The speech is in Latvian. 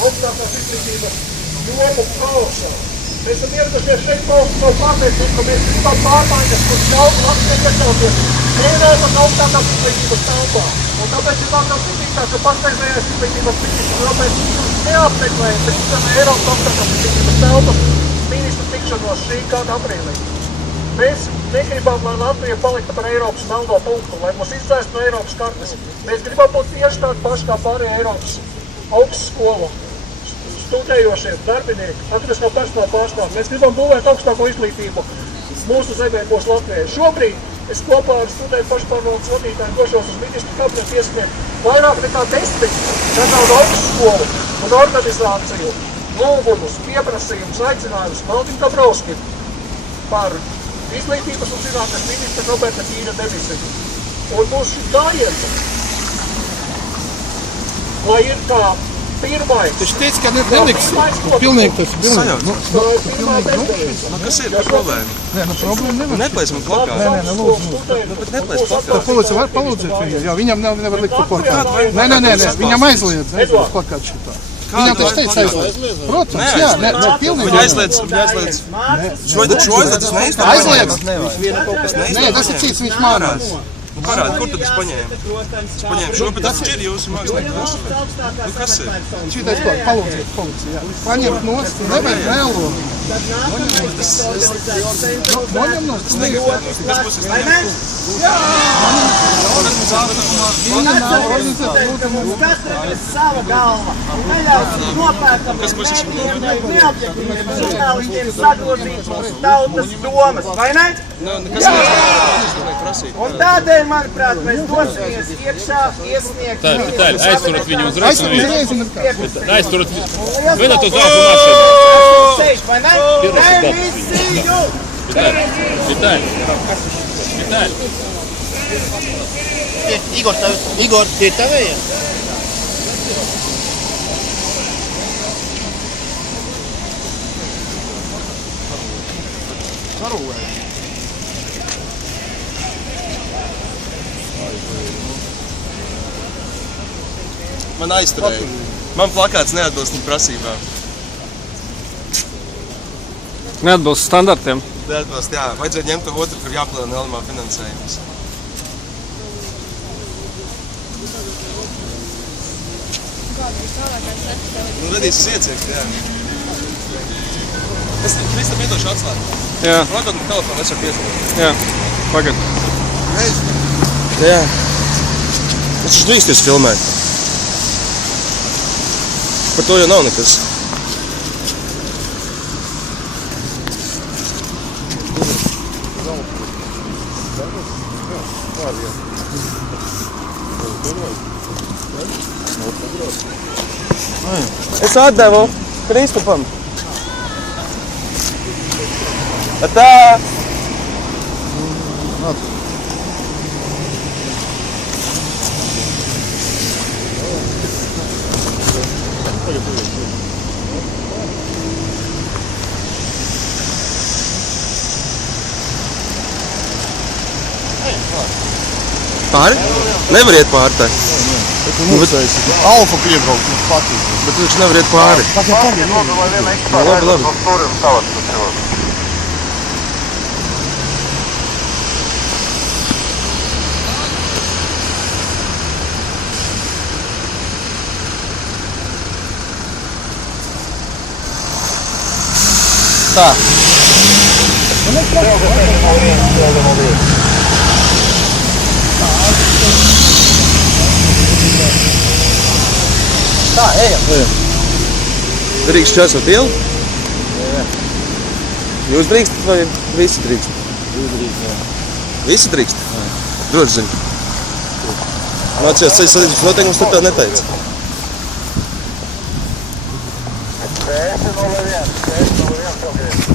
Augstākās izglītības jomu kausā. Mēs esam ieradušies šeit savu pārliecību, ka mēs gribam pārmaiņas, kurš ļauj Latvijai iekļauties Eiropas augstākās izglītības telpā. Un tāpēc ir vēl citītāk, ka pašreizējais izglītības ministrs Roberts neapmeklēja trīsam Eiropas augstākās izglītības telpas ministru tikšanos šī gada aprīlī. Mēs negribam, lai Latvija paliktu par Eiropas melno punktu, lai mūs izdzēst no Eiropas kartes. Mēs gribam būt tieši tādi paši kā pārējie Eiropas augstskolu studējošie darbinieki, atvesko personāla pārstāvji. Mēs gribam būvēt augstāko izglītību mūsu zemē, mūsu Latvijai. Šobrīd es kopā ar studēju pašpārvaldes vadītāju došos uz ministru kabinetu iesniegt vairāk nekā 10 dažādu augstskolu un organizāciju lūgumus, pieprasījumus, aicinājumus Valdim Dabrovskim par izglītības un zinātnes ministra Roberta Ķīna demisiju. Un mūsu gājiens, lai ir kā pirmais. Taču teici, ka neliks. Pilnīgi tas. Kas ir problēma? Nē, problēma nevar. Neplēs man plakātu. Nē, lūdzu. Bet neplēs plakātu. Policija var palūdzēt viņu, jo viņam nevar likt pa plakātu. Nē, viņam aizliedz plakātu šitā. Viņam taču teica aizliedz. Protams, jā, pilnīgi. Viņa aizliedz. Šo aizliedz neizliedz. Aizliedz. Nē, tas ir cits, viņš mārās. Parādi, kur tad es paņēmu? Es paņēmu šo, bet tas ir jūsu mākslinieks. Nu, kas ir? Šitais ko, palūdziet policija, jā. Paņemt nost, nevajag vēlo. Noņem nost. Kas būs es neņemu? Viņa nav organizēta. Katram ir sava galva. Neļausim nopērkam neobjektīviem žurnālistiem sagrozīt mūsu tautas domas, vai ne? Kas ir prasīt? Un tādēļ, manuprāt, mēs dosimies iekšā iesniegt aizturat viņu uz rēcinu. Aizturat viņu. Vienot uz mašīnu. Sēž, vai ne? Demisiju! Vitāļ. Igor, tie ir tavējie? Sarūvēja. Man aizturēja. Man plakāts neatbilst viņa prasībām. Neatbilst standartiem? Neatbilst, jā. Vajadzēja ņemt to otru, kur jāpalielina elimā finansējums. Nu, redīs uz ieciekt, jā. Es Kristam iedošu atslēgu. Jā. Plakāt man telefonu, es varu pieslēgt. Jā, pagad. Jā. Es taču drīksties filmēt. Par to jau nav nekas. Es atdevu Kristupam. Tā. Pāri? Nevar iet pāri tai. Alfa piebraukt, mums patīk. Bet tu taču nevar iet pāri. Labi. Tā. Tā, ejam. Drīkst čēsot ielu? Jā. Jūs drīkstat vai visi drīkst? Jūs drīkst, jā. Visi drīkst? Jā. Droši zini. Mācījās ceļu satiksmes noteikumus, tad tev neteica. 601 šobrīd.